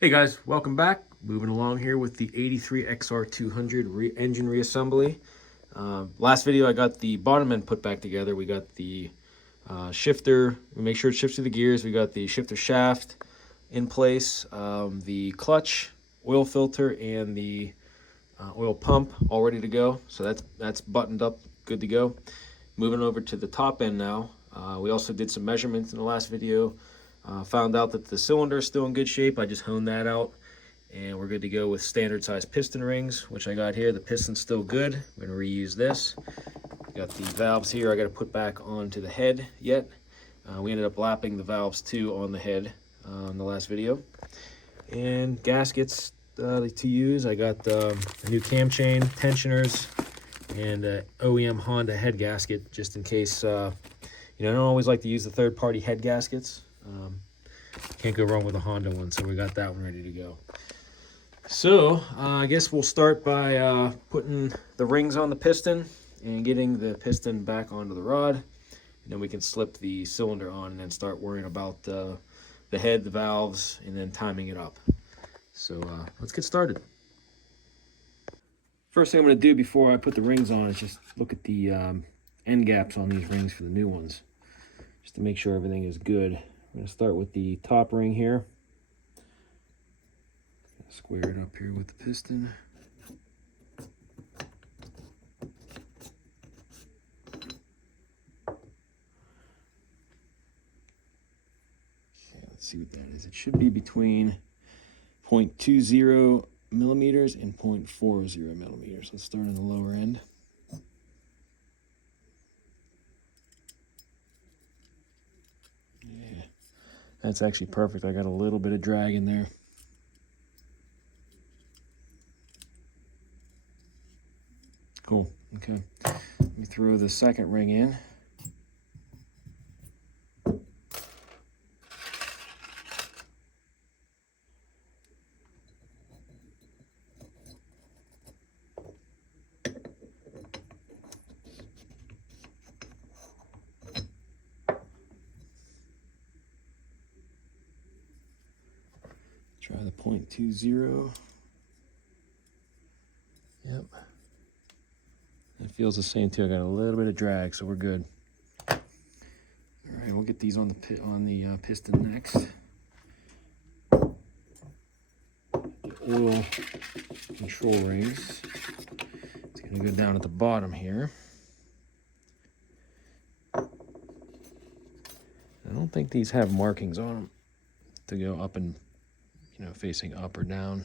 Hey guys, welcome back. Moving along here with the 83 XR200 engine reassembly. Last video I got the bottom end put back together. We got the shifter, we make sure it shifts through the gears. We got the shifter shaft in place, the clutch, oil filter, and the oil pump all ready to go. So that's buttoned up, good to go. Moving over to the top end now. We also did some measurements in the last video. Found out that the cylinder is still in good shape. I just honed that out, and we're good to go with standard size piston rings, which I got here. The piston's still good. I'm going to reuse this. Got the valves here I got to put back onto the head yet. We ended up lapping the valves too on the head in the last video. And gaskets to use. I got a new cam chain, tensioners, and OEM Honda head gasket, just in case. I don't always like to use the third-party head gaskets. Can't go wrong with a Honda one, so we got that one ready to go. So I guess we'll start by putting the rings on the piston and getting the piston back onto the rod, and then we can slip the cylinder on and then start worrying about the head, the valves, and then timing it up. So let's get started. First thing I'm going to do before I put the rings on is just look at the end gaps on these rings for the new ones, just to make sure everything is good. I'm going to start with the top ring here. Square it up here with the piston. Okay, let's see what that is. It should be between 0.20 millimeters and 0.40 millimeters. Let's start on the lower end. Yeah, that's actually perfect. I got a little bit of drag in there. Cool. Okay. Let me throw the second ring in. Try the 0.20. Yep. It feels the same too. I got a little bit of drag, so we're good. All right, we'll get these on the piston next. The oil control rings. It's going to go down at the bottom here. I don't think these have markings on them to go up and, facing up or down.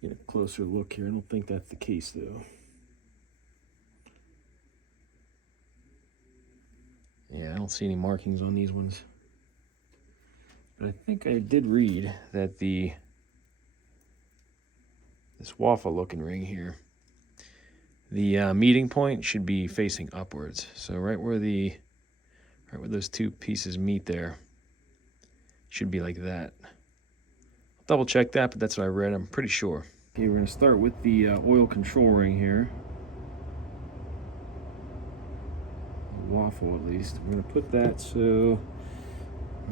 Get a closer look here. I don't think that's the case though. Yeah, I don't see any markings on these ones. But I think I did read that this waffle looking ring here, the meeting point should be facing upwards. So right where those two pieces meet there should be like that. I'll double check that, but that's what I read. I'm pretty sure. Okay, we're going to start with the oil control ring here. Waffle at least. We're going to put that so,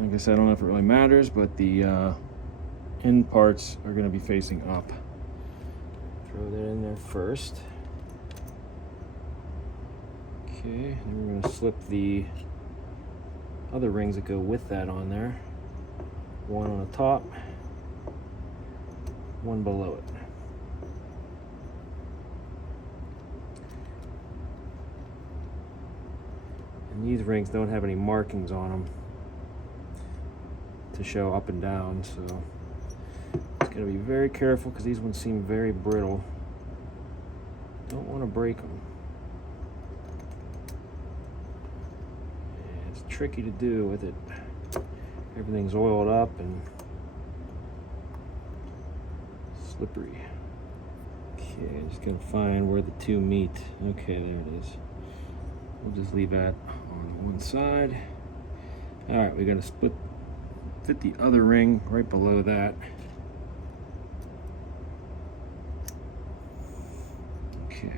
I guess I don't know if it really matters, but the end parts are going to be facing up. Throw that in there first. Okay, and we're going to slip the other rings that go with that on there. One on the top, one below it. And these rings don't have any markings on them to show up and down, so it's going to be very careful because these ones seem very brittle. Don't want to break them. Yeah, it's tricky to do with it. Everything's oiled up and slippery. Okay, I'm just going to find where the two meet. Okay, there it is. We'll just leave that on one side. All right, we got to fit the other ring right below that. Okay.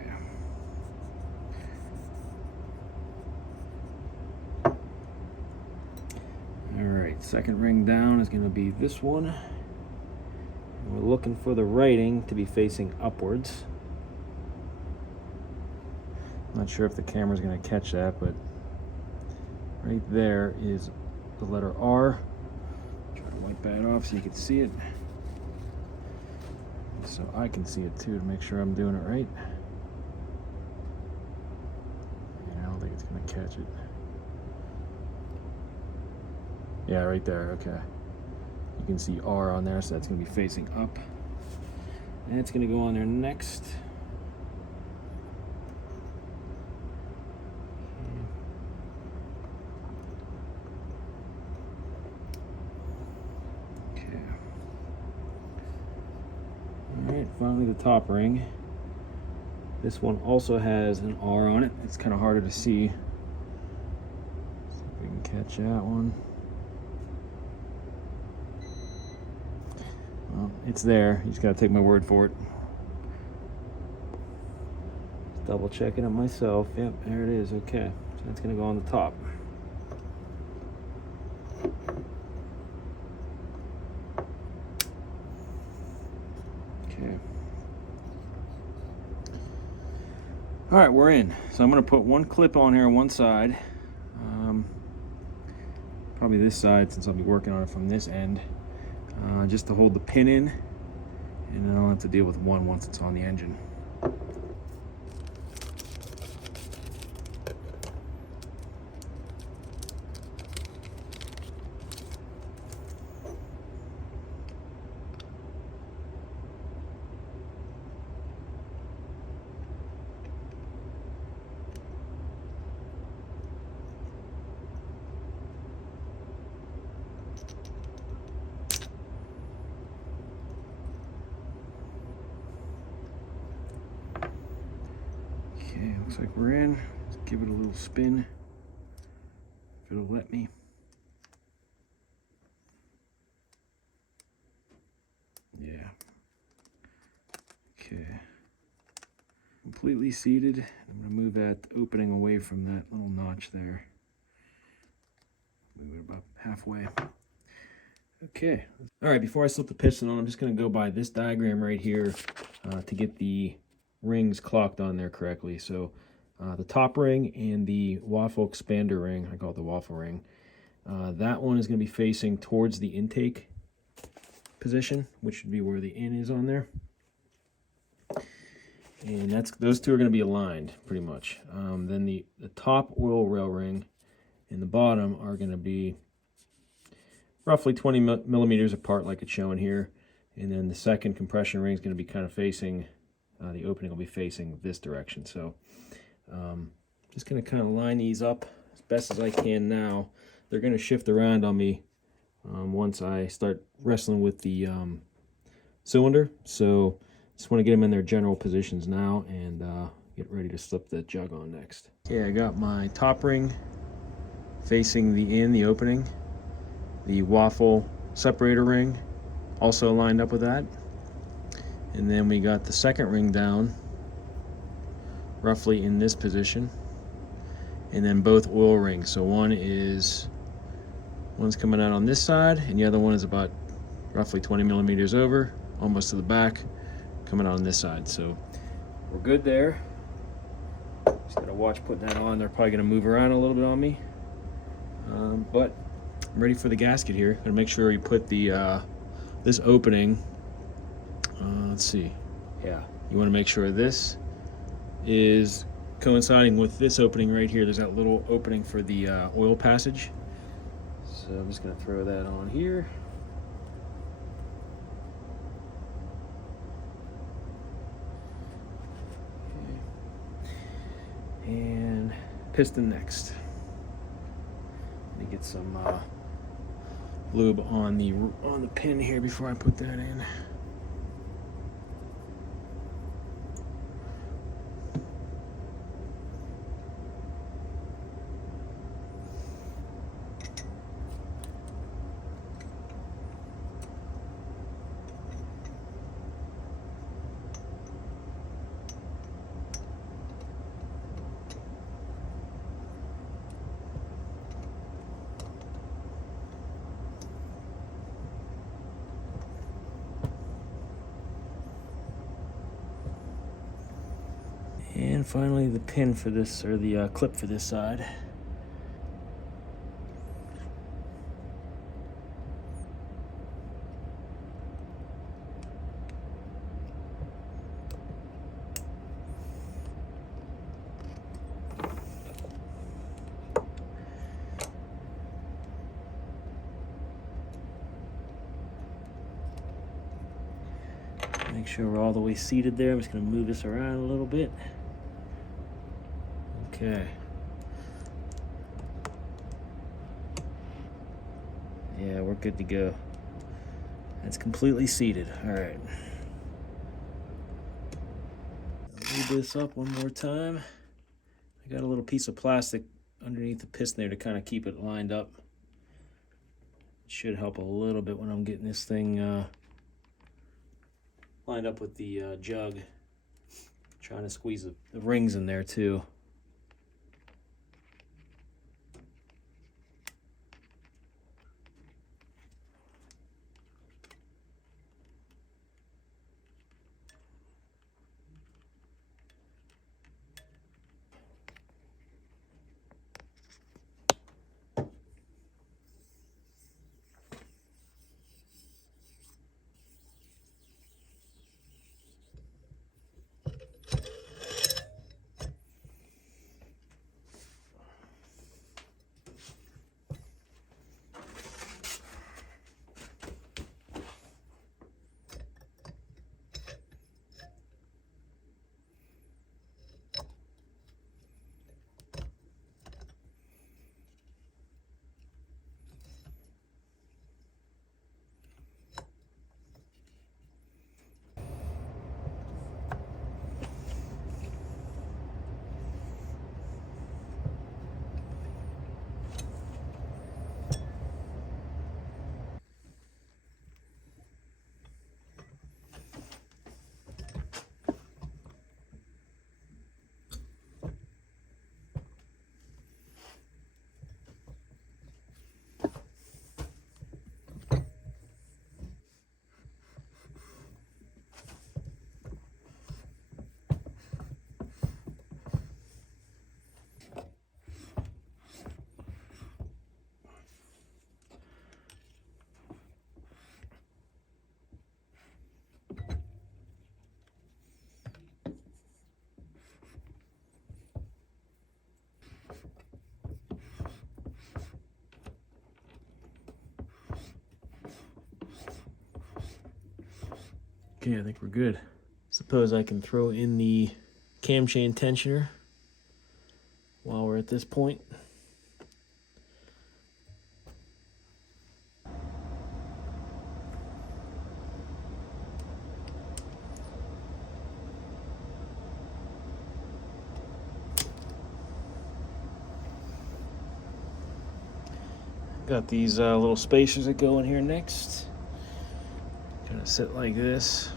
All right, Second ring down is going to be this one. We're looking for the writing to be facing upwards. Not sure if the camera's going to catch that, but right there is the letter R. Try to wipe that off so you can see it. So I can see it too to make sure I'm doing it right. Yeah, I don't think it's going to catch it. Yeah, right there, okay. You can see R on there, so that's going to be facing up. And it's going to go on there next. Okay. Alright, finally the top ring. This one also has an R on it. It's kind of harder to see. See if we can catch that one. Well, it's there. You just gotta take my word for it. Just double checking it myself. Yep, there it is. Okay, so that's gonna go on the top. Okay. All right, we're in. So I'm gonna put one clip on here on one side. Probably this side, since I'll be working on it from this end. Just to hold the pin in, and then I'll have to deal with one once it's on the engine. Okay, looks like we're in. Let's give it a little spin, if it'll let me. Yeah. Okay. Completely seated. I'm gonna move that opening away from that little notch there. Move it about halfway. Okay. All right, before I slip the piston on, I'm just gonna go by this diagram right here to get the rings clocked on there correctly. So the top ring and the waffle expander ring, I call it the waffle ring, that one is going to be facing towards the intake position, which would be where the in is on there. And those two are going to be aligned pretty much. Then the top oil rail ring and the bottom are going to be roughly 20 millimeters apart like it's showing here. And then the second compression ring is going to be kind of facing, the opening will be facing this direction. So just going to kind of line these up as best as I can now. They're going to shift around on me once I start wrestling with the cylinder. So just want to get them in their general positions now and get ready to slip the jug on next. Okay, I got my top ring facing the opening. The waffle separator ring also lined up with that. And then we got the second ring down roughly in this position. And then both oil rings. So one's coming out on this side and the other one is about roughly 20 millimeters over, almost to the back, coming out on this side. So we're good there. Just gotta watch putting that on. They're probably gonna move around a little bit on me. But I'm ready for the gasket here. Gonna make sure you put the this opening, let's see, yeah, you want to make sure this is coinciding with this opening right here. There's that little opening for the oil passage. So I'm just going to throw that on here. Okay. And piston next. Let me get some lube on the pin here before I put that in. finally the pin for this, or the clip for this side. Make sure we're all the way seated there. I'm just going to move this around a little bit. Okay. Yeah, we're good to go. That's completely seated. All right. Move this up one more time. I got a little piece of plastic underneath the piston there to kind of keep it lined up. It should help a little bit when I'm getting this thing lined up with the jug. Trying to squeeze the rings in there too. Okay, I think we're good. Suppose I can throw in the cam chain tensioner while we're at this point. Got these little spacers that go in here next. Kind of sit like this.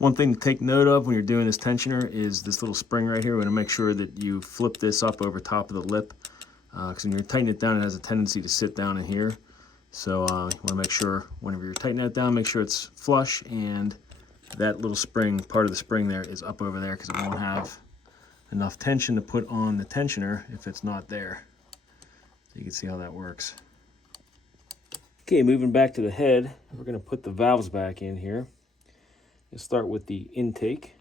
One thing to take note of when you're doing this tensioner is this little spring right here. We're going to make sure that you flip this up over top of the lip, because when you're tightening it down, it has a tendency to sit down in here. So you want to make sure whenever you're tightening that down, make sure it's flush, and that little spring, part of the spring there, is up over there, because it won't have enough tension to put on the tensioner if it's not there. So you can see how that works. Okay, moving back to the head, we're going to put the valves back in here. Let's start with the intake.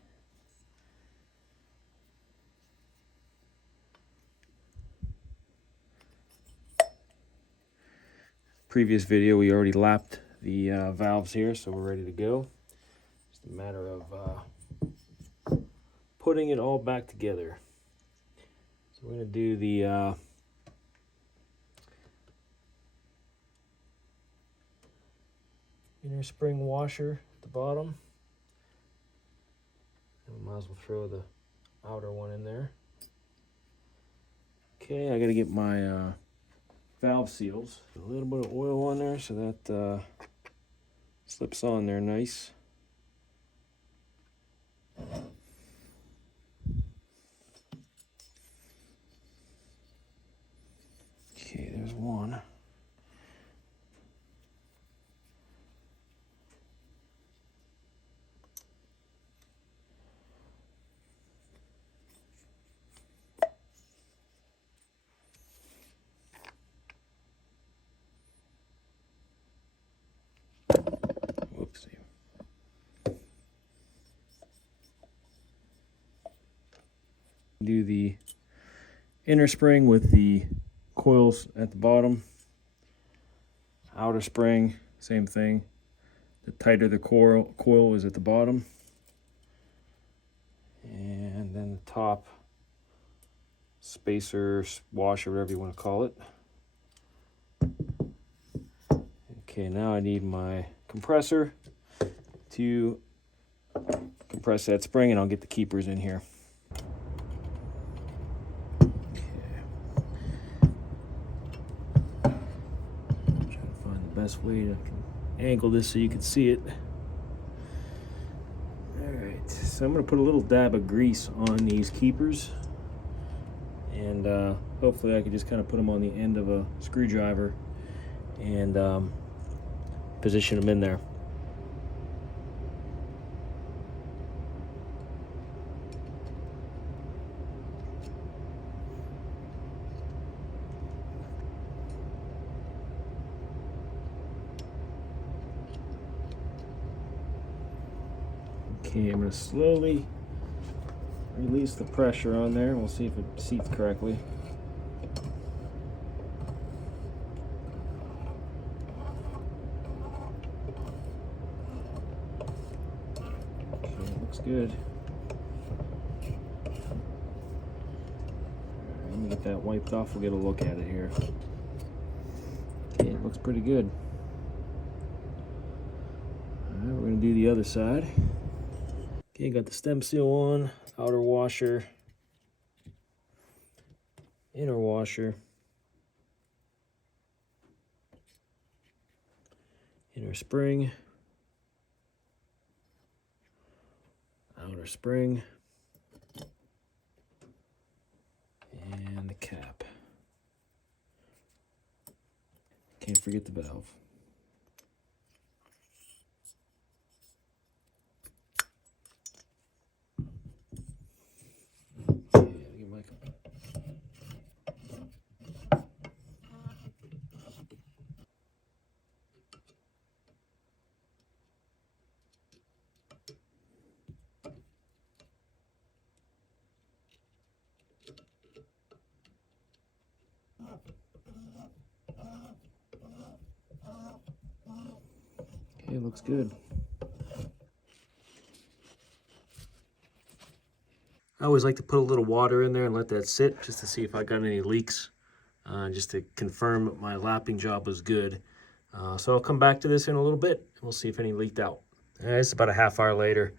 Previous video, we already lapped the valves here, so we're ready to go. Just a matter of putting it all back together. So we're going to do the inner spring washer at the bottom. And we might as well throw the outer one in there. Okay, I gotta get my valve seals. A little bit of oil on there so that slips on there nice. Okay, there's one. Whoopsie. Do the inner spring with the coils at the bottom. Outer spring, same thing. The tighter the coil is at the bottom. And then the top spacer, washer, whatever you want to call it. Okay, now I need my compressor to compress that spring, and I'll get the keepers in here. Best way to angle this so you can see it. Alright, so I'm going to put a little dab of grease on these keepers, and hopefully I can just kind of put them on the end of a screwdriver and position them in there. Okay, I'm going to slowly release the pressure on there, and we'll see if it seats correctly. Okay, it looks good. Alright, let me get that wiped off, we'll get a look at it here. Okay, it looks pretty good. Alright, we're going to do the other side. Okay, got the stem seal on, outer washer, inner washer, inner spring, outer spring, and the cap. Can't forget the valve. Okay, looks good. I always like to put a little water in there and let that sit just to see if I got any leaks, just to confirm my lapping job was good. So I'll come back to this in a little bit. We'll see if any leaked out. It's about a half hour later,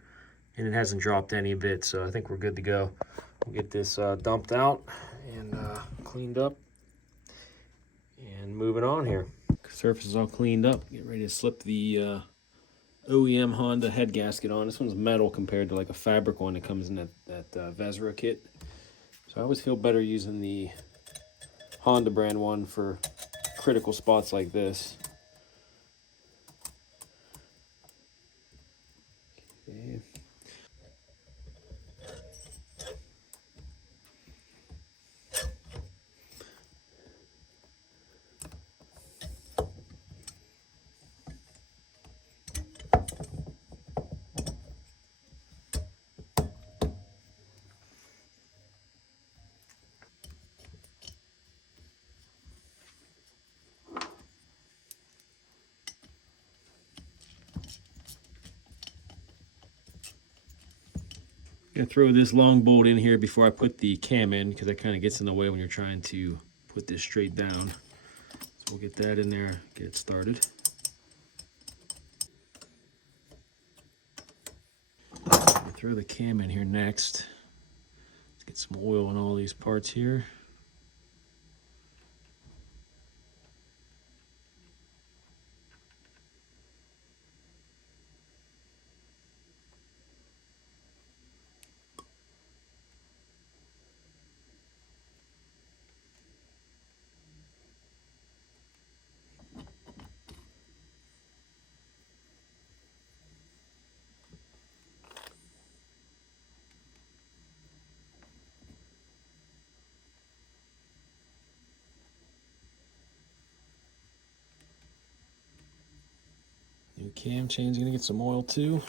and it hasn't dropped any bit, so I think we're good to go. We'll get this dumped out and cleaned up and moving on here. Surface is all cleaned up. Get ready to slip the OEM Honda head gasket on. This one's metal compared to like a fabric one that comes in that Vezra kit. So I always feel better using the Honda brand one for critical spots like this. Okay. I'm gonna throw this long bolt in here before I put the cam in, because that kind of gets in the way when you're trying to put this straight down. So we'll get that in there, get it started. throw the cam in here next. Let's get some oil on all these parts here. New cam chain's gonna get some oil too.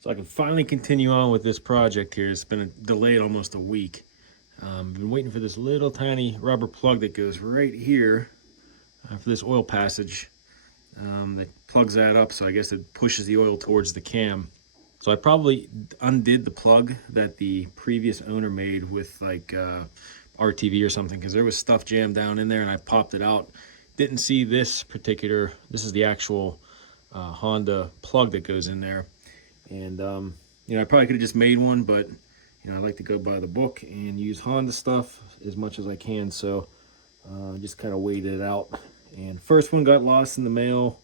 So I can finally continue on with this project here. It's been delayed almost a week. I've been waiting for this little tiny rubber plug that goes right here for this oil passage that plugs that up, so I guess it pushes the oil towards the cam. So I probably undid the plug that the previous owner made with like RTV or something, because there was stuff jammed down in there and I popped it out. Didn't see this particular, this is the actual Honda plug that goes in there. And you know, I probably could have just made one, but you know, I like to go by the book and use Honda stuff as much as I can. So just kind of waited it out. And first one got lost in the mail,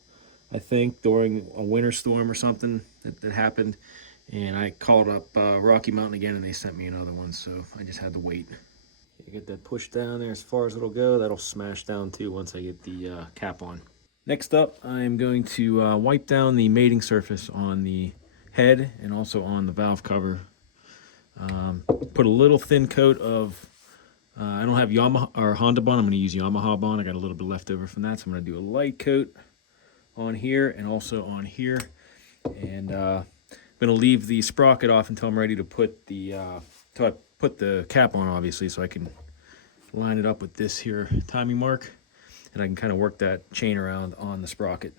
I think, during a winter storm or something that happened. And I called up Rocky Mountain again, and they sent me another one. So I just had to wait. You get that pushed down there as far as it'll go. That'll smash down too once I get the cap on. Next up, I'm going to wipe down the mating surface on the head and also on the valve cover. Put a little thin coat of, I don't have Yamaha or Honda bond, I'm going to use Yamaha bond. I got a little bit left over from that, so I'm going to do a light coat on here and also on here. And I'm going to leave the sprocket off until I'm ready to put the, till I put the cap on, obviously, so I can line it up with this here timing mark, and I can kind of work that chain around on the sprocket.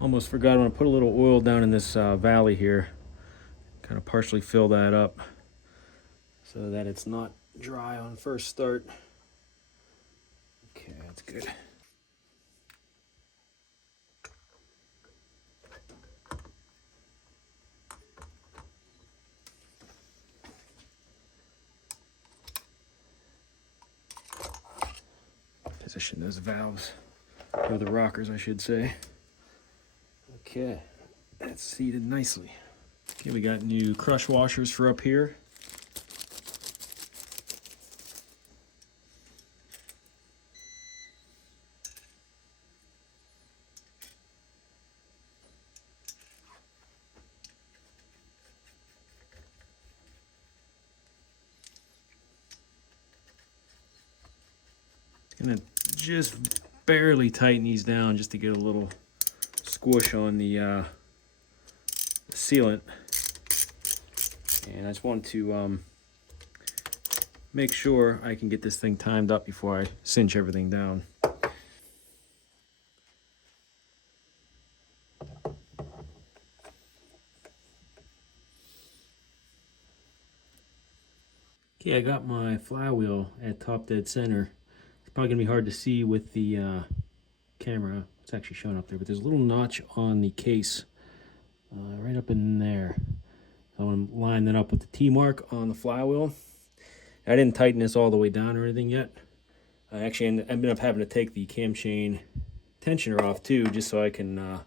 Almost forgot, I'm going to put a little oil down in this valley here, kind of partially fill that up so that it's not dry on first start. Okay, that's good. Position those valves, or the rockers I should say. Okay, that's seated nicely. Okay, we got new crush washers for up here. Gonna just barely tighten these down just to get a little squish on the sealant. And I just want to make sure I can get this thing timed up before I cinch everything down. Okay, I got my flywheel at top dead center. It's probably gonna be hard to see with the camera. It's actually showing up there, but there's a little notch on the case right up in there. So I'm gonna line that up with the T mark on the flywheel. I didn't tighten this all the way down or anything yet. I actually ended up having to take the cam chain tensioner off too, just so I can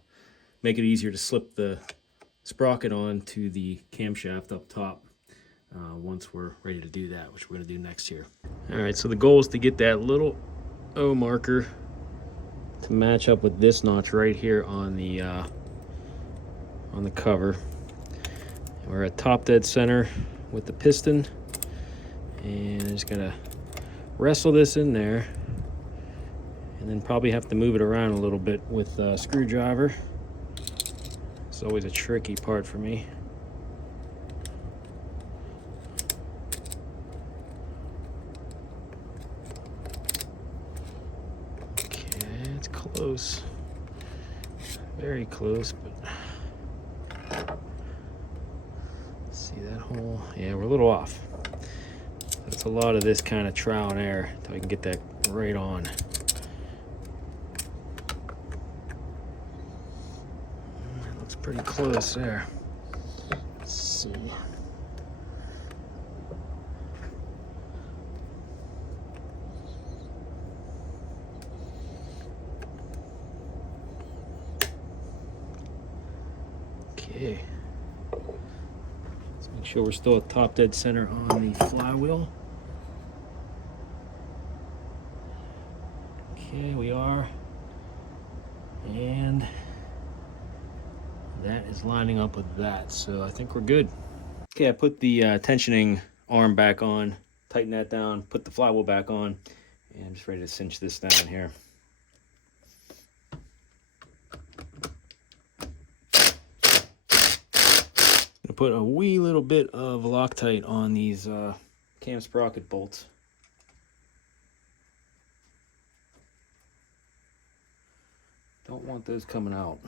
make it easier to slip the sprocket on to the camshaft up top once we're ready to do that, which we're going to do next here. All right, so the goal is to get that little O marker to match up with this notch right here on the cover. We're at top dead center with the piston, and I'm just gonna wrestle this in there, and then probably have to move it around a little bit with a screwdriver. It's always a tricky part for me. Okay, it's close. Very close, but see that hole? Yeah, we're a little off. That's a lot of this kind of trial and error until I can get that right on. That looks pretty close there. Let's see. Okay. Let's make sure we're still at top dead center on the flywheel. Okay, we are. And that is lining up with that, so I think we're good. Okay, I put the tensioning arm back on, tighten that down, put the flywheel back on, and I'm just ready to cinch this down here. Put a wee little bit of Loctite on these cam sprocket bolts. Don't want those coming out.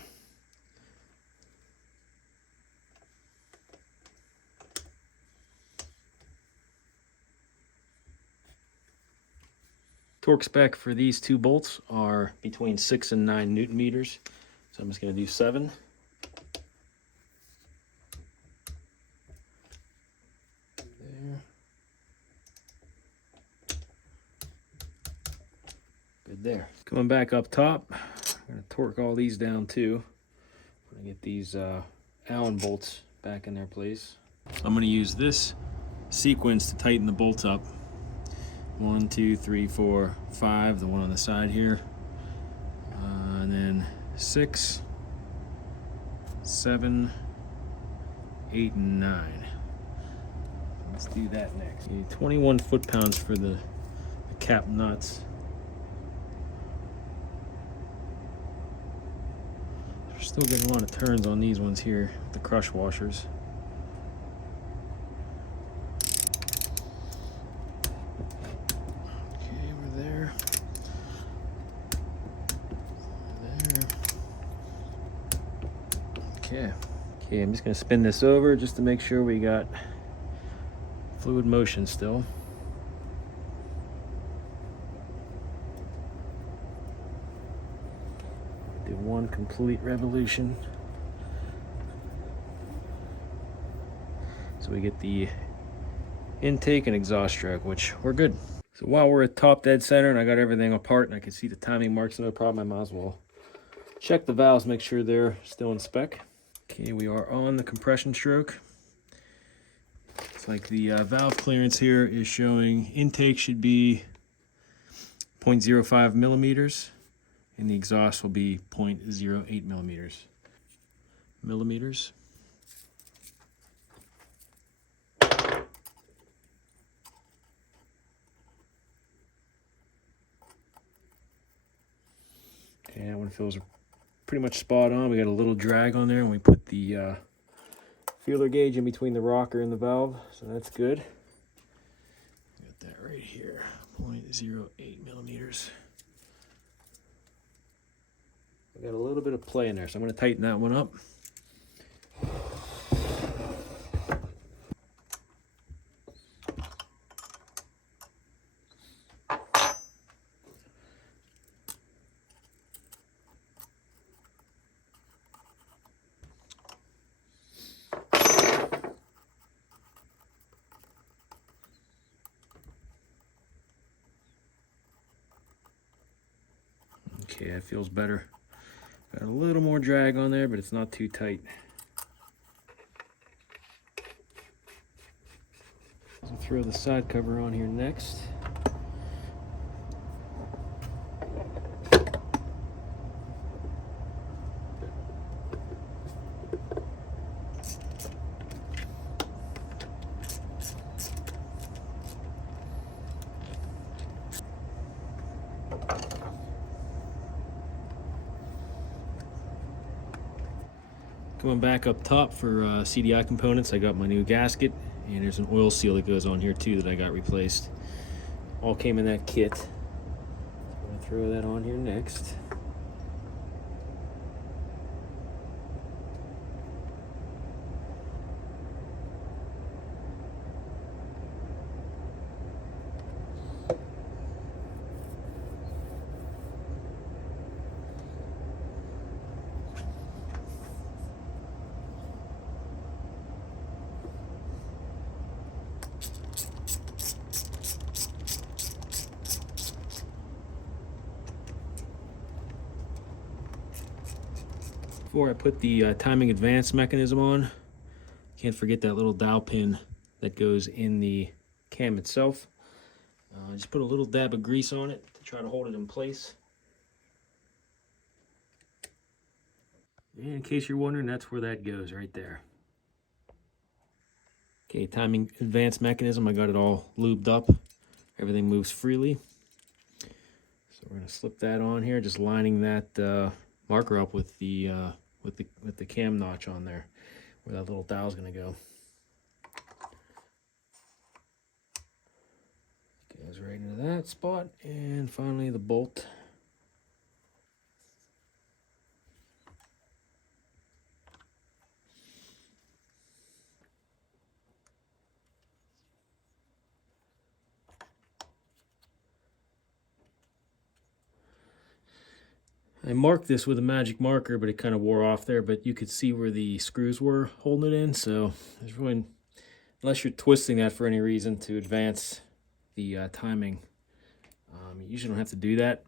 Torque spec for these two bolts are between 6 and 9 Newton meters. So I'm just going to do 7. There. Good there. Coming back up top, I'm going to torque all these down too. I'm going to get these Allen bolts back in their place. So I'm going to use this sequence to tighten the bolts up. 1, 2, 3, 4, 5, the one on the side here. And then 6, 7, 8, and 9. Let's do that next. 21 foot-pounds for the cap nuts. We're still getting a lot of turns on these ones here, the crush washers. Okay, we're there. Okay. Okay, I'm just gonna spin this over just to make sure we got fluid motion still. Do one complete revolution. So we get the intake and exhaust stroke, which we're good. So while we're at top dead center and I got everything apart and I can see the timing marks, no problem, I might as well check the valves, make sure they're still in spec. Okay, we are on the compression stroke. It's like the valve clearance here is showing intake should be 0.05 millimeters and the exhaust will be 0.08 millimeters. Okay, that one feels pretty much spot on. We got a little drag on there and we put the feeler gauge in between the rocker and the valve, so that's good. Got that right here, 0.08 millimeters. I got a little bit of play in there, so I'm going to tighten that one up. Okay, that feels better. Got a little more drag on there, but it's not too tight. So throw the side cover on here next. Coming back up top for CDI components, I got my new gasket, and there's an oil seal that goes on here too that I got replaced. All came in that kit. So I'm going to throw that on here next. Before I put the timing advance mechanism on, can't forget that little dowel pin that goes in the cam itself. Just put a little dab of grease on it to try to hold it in place. And in case you're wondering, that's where that goes, right there. Okay, timing advance mechanism, I got it all lubed up. Everything moves freely. So we're going to slip that on here, just lining that marker up with the cam notch on there, where that little dowel's going to go. Goes right into that spot, and finally the bolt. I marked this with a magic marker, but it kind of wore off there, but you could see where the screws were holding it in, so there's really, unless you're twisting that for any reason to advance the timing, you usually don't have to do that,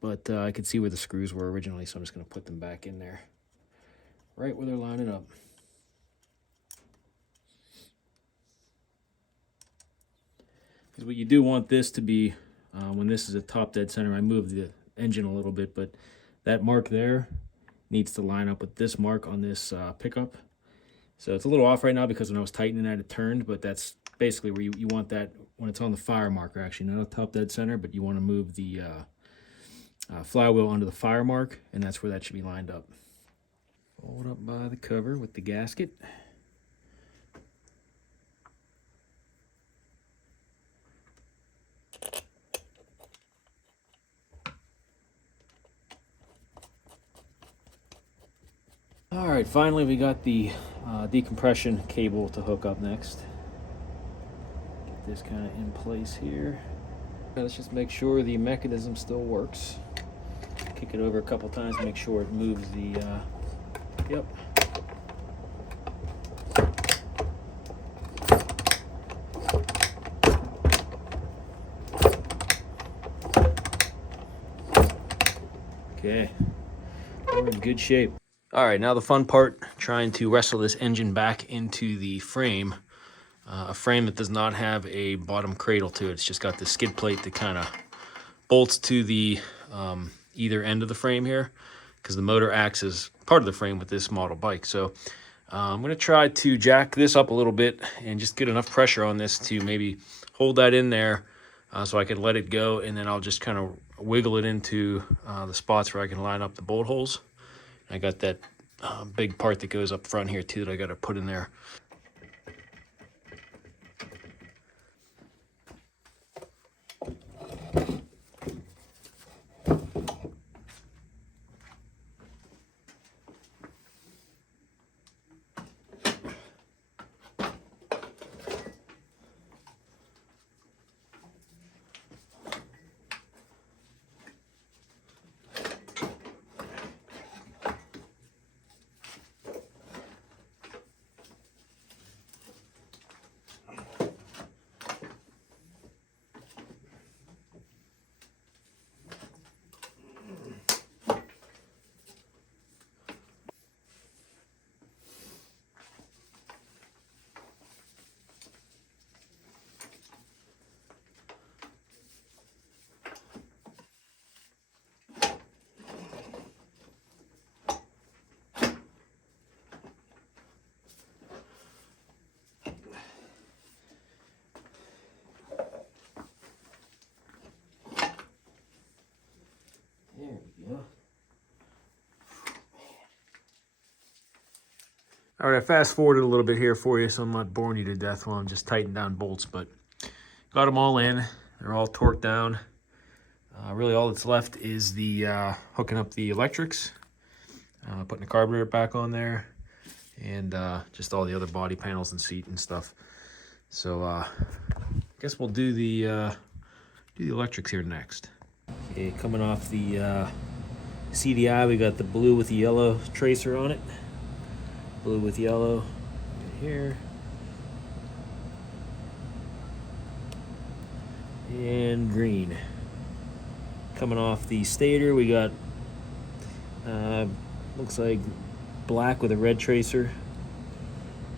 but I could see where the screws were originally, so I'm just going to put them back in there, right where they're lining up. Because what you do want this to be, when this is a top dead center, I moved the engine a little bit, but that mark there needs to line up with this mark on this pickup. So it's a little off right now because when I was tightening that, it turned, but that's basically where you want that when it's on the fire marker, actually, not a top dead center, but you want to move the flywheel onto the fire mark, and that's where that should be lined up. Fold up by the cover with the gasket. All right, finally we got the decompression cable to hook up next. Get this kind of in place here. Let's just make sure the mechanism still works. Kick it over a couple times, make sure it moves the, yep. Okay, we're in good shape. All right, now the fun part, trying to wrestle this engine back into the frame. A frame that does not have a bottom cradle to it. It's just got the skid plate that kind of bolts to the either end of the frame here, because the motor acts as part of the frame with this model bike. So I'm going to try to jack this up a little bit and just get enough pressure on this to maybe hold that in there so I can let it go, and then I'll just kind of wiggle it into the spots where I can line up the bolt holes. I got that big part that goes up front here too that I got to put in there. All right, I fast forwarded a little bit here for you, so I'm not boring you to death while I'm just tightening down bolts, but got them all in. They're all torqued down. Really all that's left is the hooking up the electrics, putting the carburetor back on there, and just all the other body panels and seat and stuff. So I guess we'll do the electrics here next. Okay, coming off the CDI, we got the blue with the yellow tracer on it. Blue with yellow right here. And green. Coming off the stator, we got looks like black with a red tracer.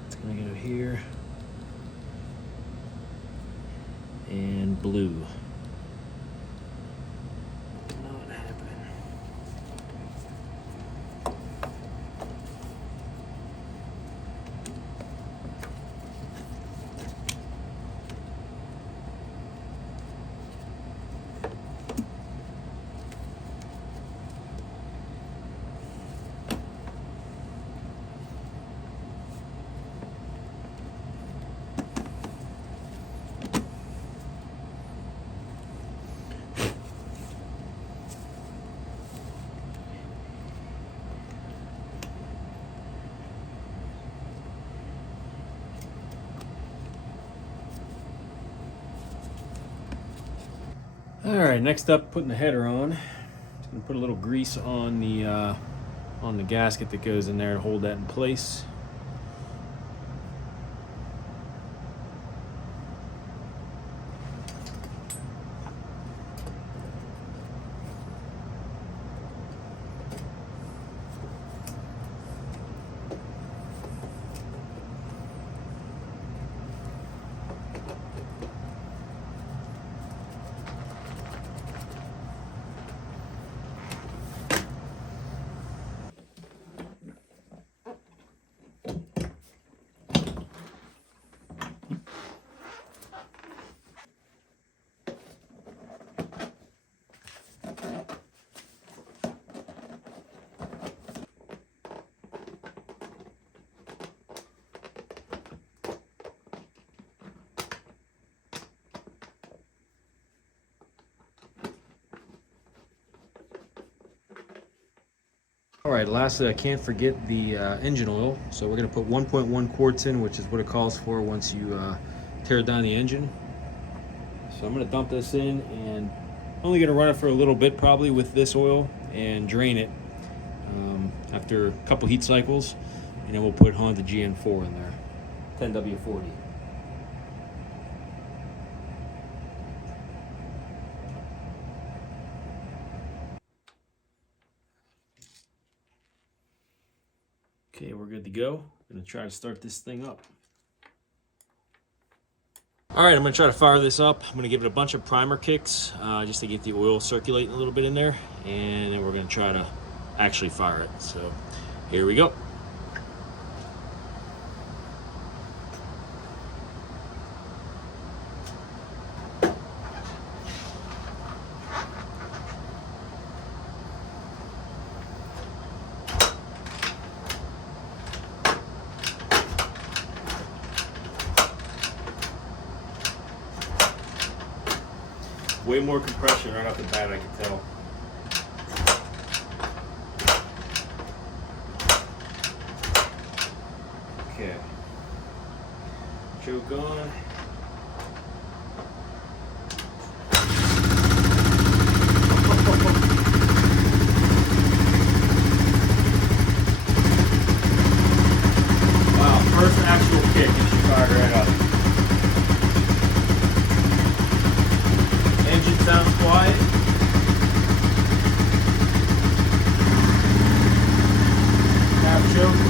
It's gonna go here. And blue. Not happening. All right, next up, putting the header on. Just gonna put a little grease on the gasket that goes in there to hold that in place. All right, lastly, I can't forget the engine oil. So we're gonna put 1.1 quarts in, which is what it calls for once you tear down the engine. So I'm gonna dump this in, and I'm only gonna run it for a little bit probably with this oil and drain it after a couple heat cycles, and then we'll put Honda GN4 in there, 10W40. Okay, we're good to go. I'm gonna try to start this thing up. All right, I'm gonna try to fire this up. I'm gonna give it a bunch of primer kicks just to get the oil circulating a little bit in there, and then we're gonna try to actually fire it. So here we go. Way more compression right off the bat, I can tell. Okay. Choke on. Wow, first actual kick and she fired right up. Engine sounds quiet. Half choke.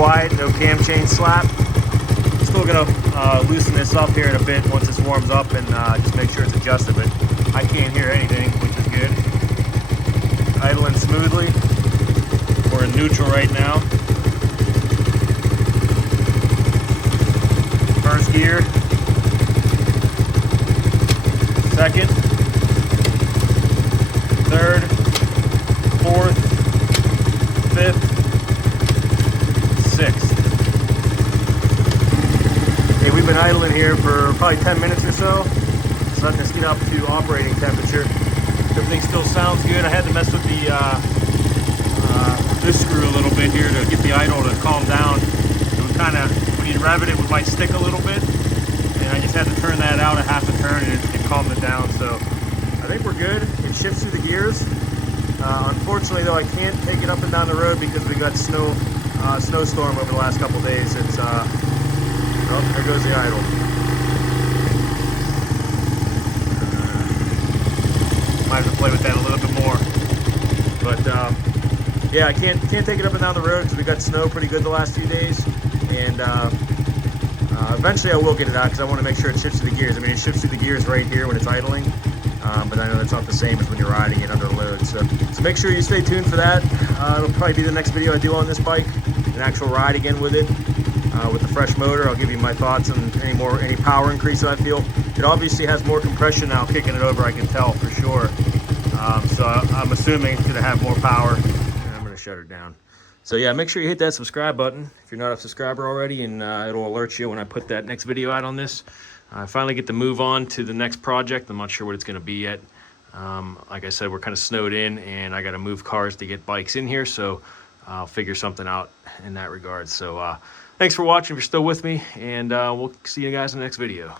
quiet, no cam chain slap. Still gonna loosen this up here in a bit once this warms up and just make sure it's adjusted, but I can't hear anything, which is good. Idling smoothly. We're in neutral right now. First gear. Second. Third. Fourth. Fifth. Sixth. Hey, we've been idling here for probably 10 minutes or so. Just letting this get up to operating temperature. Everything still sounds good. I had to mess with the this screw a little bit here to get the idle to calm down. It would kind of, when you rev it, it might stick a little bit. And I just had to turn that out a half a turn and it calmed it down. So I think we're good. It shifts through the gears. Unfortunately though, I can't take it up and down the road because we got snowstorm over the last couple of days. It's oh, there goes the idle. Might have to play with that a little bit more. But yeah, I can't take it up and down the road because we got snow pretty good the last few days. And eventually I will get it out because I want to make sure it shifts through the gears. I mean, it shifts through the gears right here when it's idling. But I know that's not the same as when you're riding it under load. So make sure you stay tuned for that. It'll probably be the next video I do on this bike. An actual ride again with it. With the fresh motor, I'll give you my thoughts on any power increase that I feel. It obviously has more compression now, kicking it over, I can tell for sure. So I'm assuming it's gonna have more power. And I'm gonna shut it down. So yeah, make sure you hit that subscribe button if you're not a subscriber already, and it'll alert you when I put that next video out on this. I finally get to move on to the next project. I'm not sure what it's gonna be yet. Like I said, we're kind of snowed in, and I gotta move cars to get bikes in here, so I'll figure something out in that regard. So thanks for watching if you're still with me, and we'll see you guys in the next video.